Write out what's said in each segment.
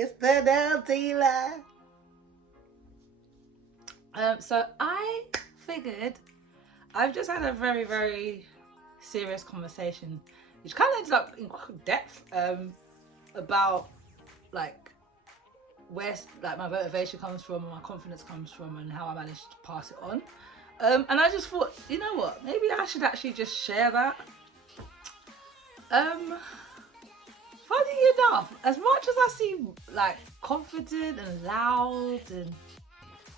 It's the nail dealer. So I figured I've just had a very, very serious conversation, which kind of ends up in depth about like where like my motivation comes from and my confidence comes from and how I managed to pass it on. And I just thought, you know what, maybe I should actually just share that. Funny enough, as much as I seem like confident and loud and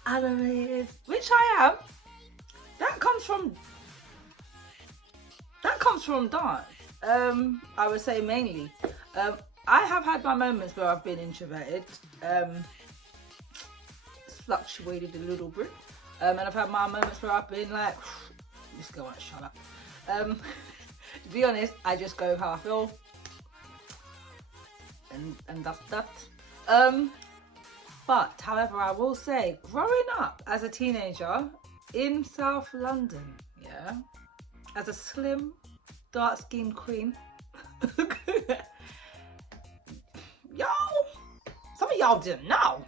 animated, which I am, that comes from dance. I would say mainly. I have had my moments where I've been introverted, fluctuated a little bit, and I've had my moments where I've been like, just go on, shut up. To be honest, I just go how I feel, and that's that. But however, I will say, growing up as a teenager in South London, yeah, as a slim, dark-skinned queen. Y'all, some of y'all didn't know.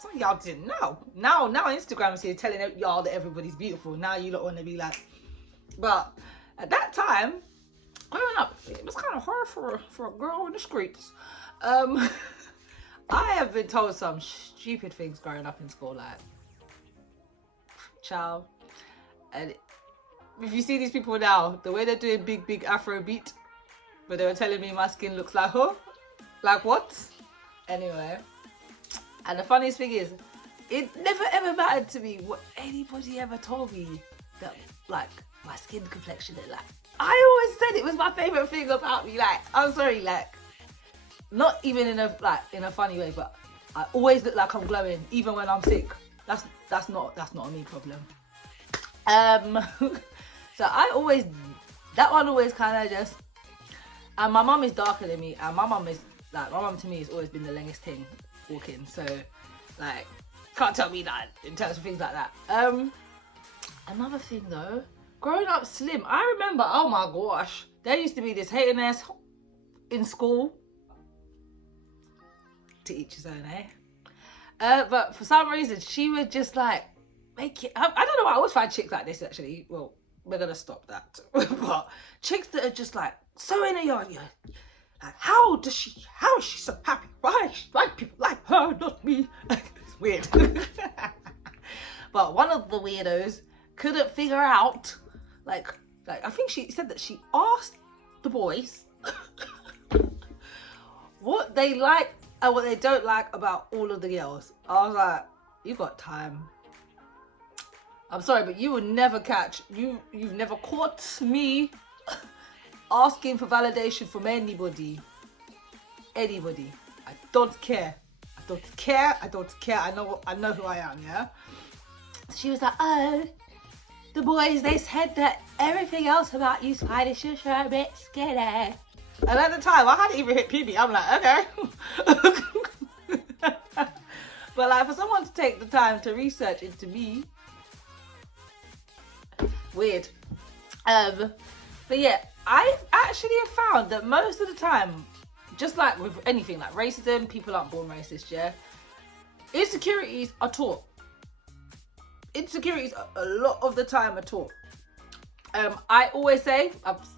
Some of y'all didn't know. Now Instagram is here telling y'all that everybody's beautiful. Now you don't want to be like, but at that time, growing up, it was kind of hard for a girl in the streets. I have been told some stupid things growing up in school, like, child, and if you see these people now, the way they're doing big Afro beat, but they were telling me my skin looks like her. Like what? Anyway, and the funniest thing is, it never ever mattered to me what anybody ever told me that like my skin complexion is like. I always said it was my favorite thing about me. Like, I'm sorry, like, not even in a funny way, but I always look like I'm glowing even when I'm sick. That's not a me problem. So I always, that one always kind of just, and my mum is darker than me, and my mum to me has always been the longest thing walking, so like, can't tell me that in terms of things like that. Another thing though, growing up slim, I remember, oh my gosh, there used to be this hating-ass in school, to each his own, eh? But for some reason, she would just like, make it, I don't know why I always find chicks like this actually, well, we're gonna stop that. But chicks that are just like so in a yard, yeah. Like, how is she so happy? Why people like her, not me? It's weird. But one of the weirdos couldn't figure out, like I think she said that she asked the boys what they like and what they don't like about all of the girls. I was like, you got time. I'm sorry, but you will never catch, you've never caught me asking for validation from anybody. Anybody. I don't care. I don't care. I know who I am, yeah? She was like, oh, the boys, they said that everything else about you, Spider's just a bit skinny. And at the time, I hadn't even hit puberty. I'm like, okay. But like, for someone to take the time to research into me, weird. But yeah, I actually have found that most of the time, just like with anything like racism, people aren't born racist, yeah? Insecurities are taught. Insecurities a lot of the time are taught. I always say,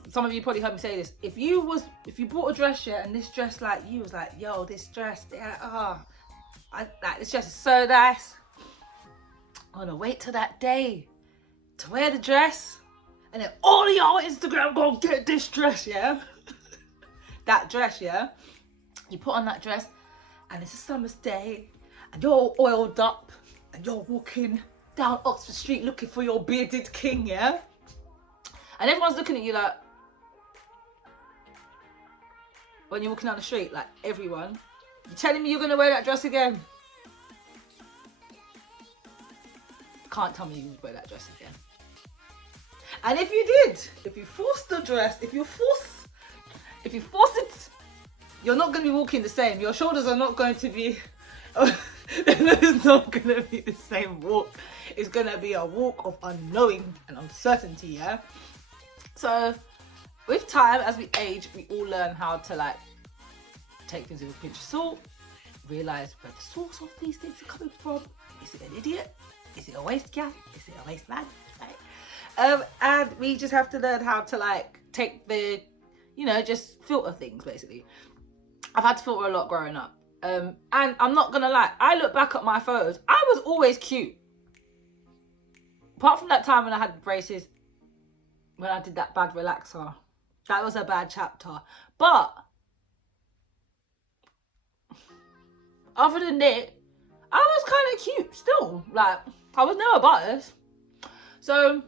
some of you probably heard me say this, if you bought a dress, yeah, and this dress, like, you was like, yo, this dress, yeah, this dress is so nice. I'm gonna wait till that day to wear the dress, and then all of y'all Instagram gonna get this dress, yeah? That dress, yeah? You put on that dress, and it's a summer's day, and you're all oiled up, and you're walking down Oxford Street looking for your bearded king, yeah? And everyone's looking at you like, when you're walking down the street, like everyone, you're telling me you're gonna wear that dress again? Can't tell me you would wear that dress again. And if you did, if you forced the dress, if you force it, you're not going to be walking the same. Your shoulders are not going to be, it's not going to be the same walk. It's going to be a walk of unknowing and uncertainty, yeah? So with time, as we age, we all learn how to like take things with a pinch of salt, realise where the source of these things are coming from. Is it an idiot? Is it a waste gal? Is it a waste man? Right? And we just have to learn how to like take the, you know, just filter things basically. I've had to filter a lot growing up. And I'm not gonna lie, I look back at my photos, I was always cute. Apart from that time when I had braces, when I did that bad relaxer. That was a bad chapter. But other than that, I was kind of cute still. Like, I was never biased. So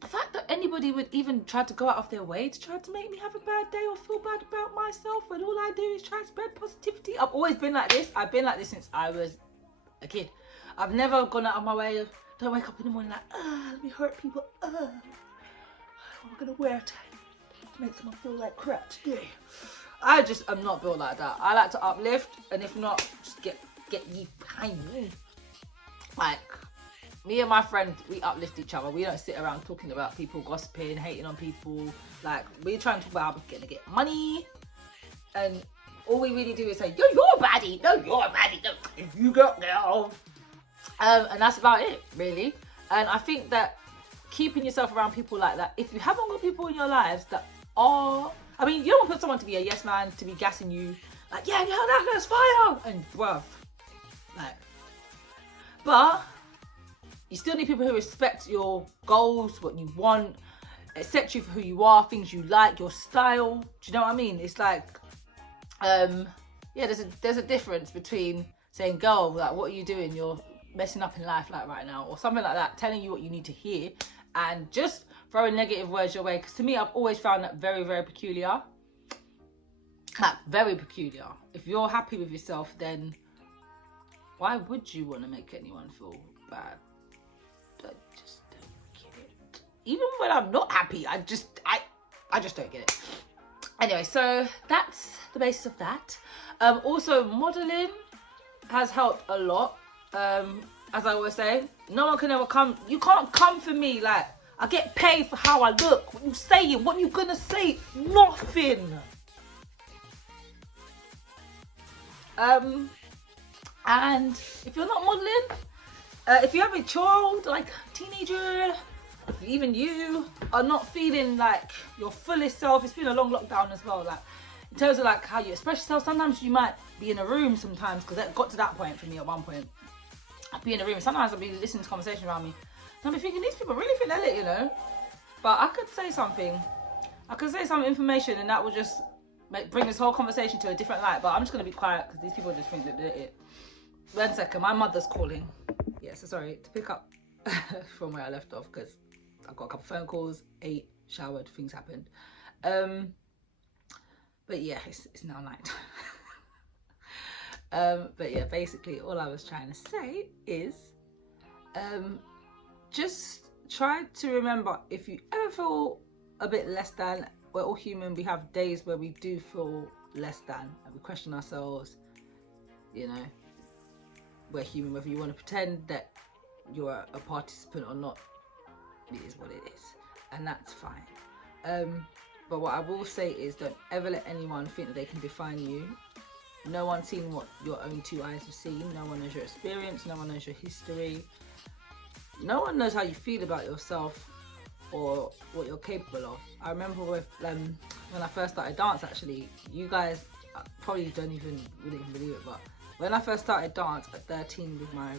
the fact that anybody would even try to go out of their way to try to make me have a bad day or feel bad about myself when all I do is try to spread positivity. I've always been like this. I've been like this since I was a kid. I've never gone out of my way. Don't wake up in the morning like, let me hurt people. I'm gonna wear it to make someone feel like crap today. I just am not built like that. I like to uplift, and if not, just get ye behind me. Like, me and my friend, we uplift each other. We don't sit around talking about people, gossiping, hating on people. Like, we try and talk about how we're gonna get money, and all we really do is say, yo, you're a baddie. No, you're a baddie. No, you got girl. And that's about it, really. And I think that keeping yourself around people like that, if you haven't got people in your lives that are, I mean, you don't want someone to be a yes man, to be gassing you, like, yeah, that's fire, and bruv, like, but you still need people who respect your goals, what you want, accept you for who you are, things you like, your style. Do you know what I mean? It's like, yeah, there's a difference between saying, girl, like, what are you doing? You're messing up in life like right now, or something like that, telling you what you need to hear, and just throwing negative words your way. Because to me, I've always found that very, very peculiar. Like, very peculiar. If you're happy with yourself, then why would you want to make anyone feel bad? I just don't get it. Even when I'm not happy, I just don't get it. Anyway, so that's the basis of that. Also, modeling has helped a lot. As I always say, no one can ever come, you can't come for me like, I get paid for how I look. What you saying? What you gonna say? Nothing. And if you're not modeling, if you have a child, like a teenager, if even you are not feeling like your fullest self, it's been a long lockdown as well, like in terms of like how you express yourself, sometimes you might be in a room sometimes, because it got to that point for me at one point. I'd be in a room, sometimes I'd be listening to conversation around me, and I'd be thinking, these people really think they're lit, you know? But I could say something, I could say some information, and that will just bring this whole conversation to a different light. But I'm just going to be quiet, because these people just think that they're it. 1 second, my mother's calling. Yeah, so sorry, to pick up from where I left off, because I've got a couple phone calls, ate, showered, things happened. But yeah, it's now night. But yeah, basically all I was trying to say is just try to remember, if you ever feel a bit less than, we're all human, we have days where we do feel less than, and we question ourselves, you know, we're human. Whether you want to pretend that you're a participant or not, it is what it is, and that's fine. But what I will say is, don't ever let anyone think that they can define you. No one's seen what your own two eyes have seen. No one knows your experience. No one knows your history. No one knows how you feel about yourself or what you're capable of. I remember with when I first started dance, actually, you guys probably wouldn't even believe it, but when I first started dance at 13 with my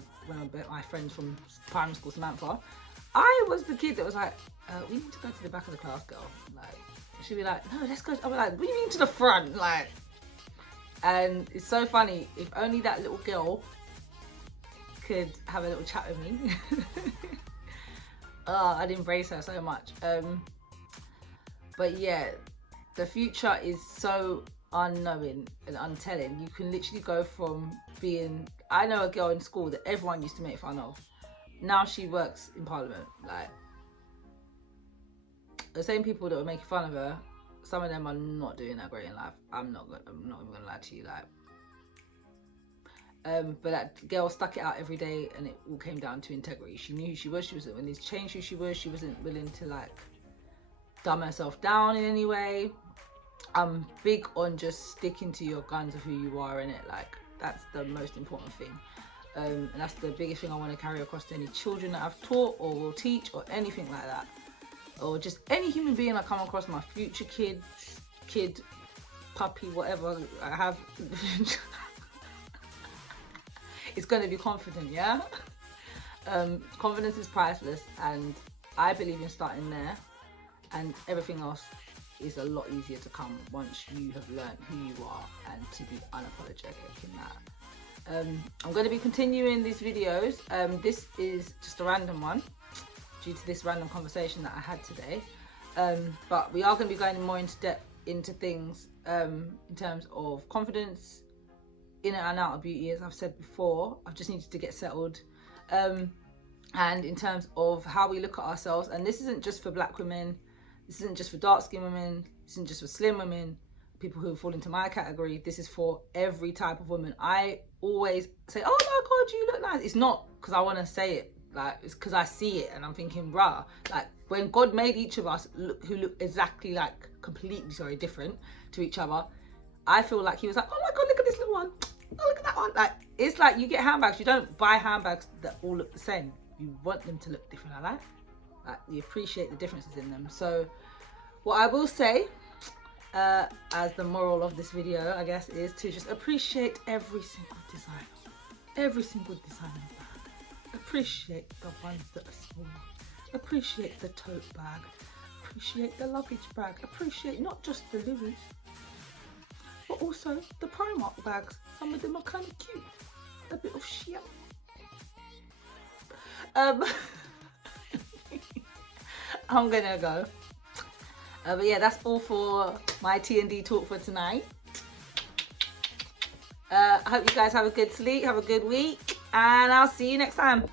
friends from primary school, Samantha, I was the kid that was like, we need to go to the back of the class, girl. Like, she'd be like, no, let's go. I'd be like, what do you mean to the front? Like, and it's so funny, if only that little girl could have a little chat with me. Oh, I'd embrace her so much. But yeah, the future is so unknowing and untelling. You can literally go from being, I know a girl in school that everyone used to make fun of. Now she works in Parliament. Like, the same people that were making fun of her, some of them are not doing that great in life. I'm not even gonna lie to you, like. But that girl stuck it out every day, and it all came down to integrity. She knew who she was. She wasn't willing to change who she was. She wasn't willing to like dumb herself down in any way. I'm big on just sticking to your guns of who you are in it. Like, that's the most important thing. And that's the biggest thing I want to carry across to any children that I've taught or will teach or anything like that. Or just any human being I come across, my future kid, puppy, whatever I have. It's going to be confident, yeah? Confidence is priceless, and I believe in starting there, and everything else is a lot easier to come once you have learned who you are and to be unapologetic in that. I'm going to be continuing these videos. This is just a random one due to this random conversation that I had today, but we are going to be going more into depth into things in terms of confidence, in and out of beauty, as I've said before. I've just needed to get settled, and in terms of how we look at ourselves. And this isn't just for black women, this isn't just for dark skinned women, this isn't just for slim women, people who fall into my category. This is for every type of woman. I always say, oh my god, you look nice. It's not because I want to say it, like, it's because I see it and I'm thinking, rah, like, when God made each of us who look exactly like, completely different to each other, I feel like he was like, oh my god, look at this little one, oh look at that one. Like, it's like you get handbags, you don't buy handbags that all look the same. You want them to look different. Like you appreciate the differences in them. So what I will say, as the moral of this video, I guess, is to just appreciate every single designer bag. Appreciate the ones that are small. Appreciate the tote bag. Appreciate the luggage bag. Appreciate not just the Louis, but also the Primark bags. Some of them are kind of cute. A bit of shit. I'm gonna go. But yeah, that's all for my T&D talk for tonight. I hope you guys have a good sleep, have a good week, and I'll see you next time.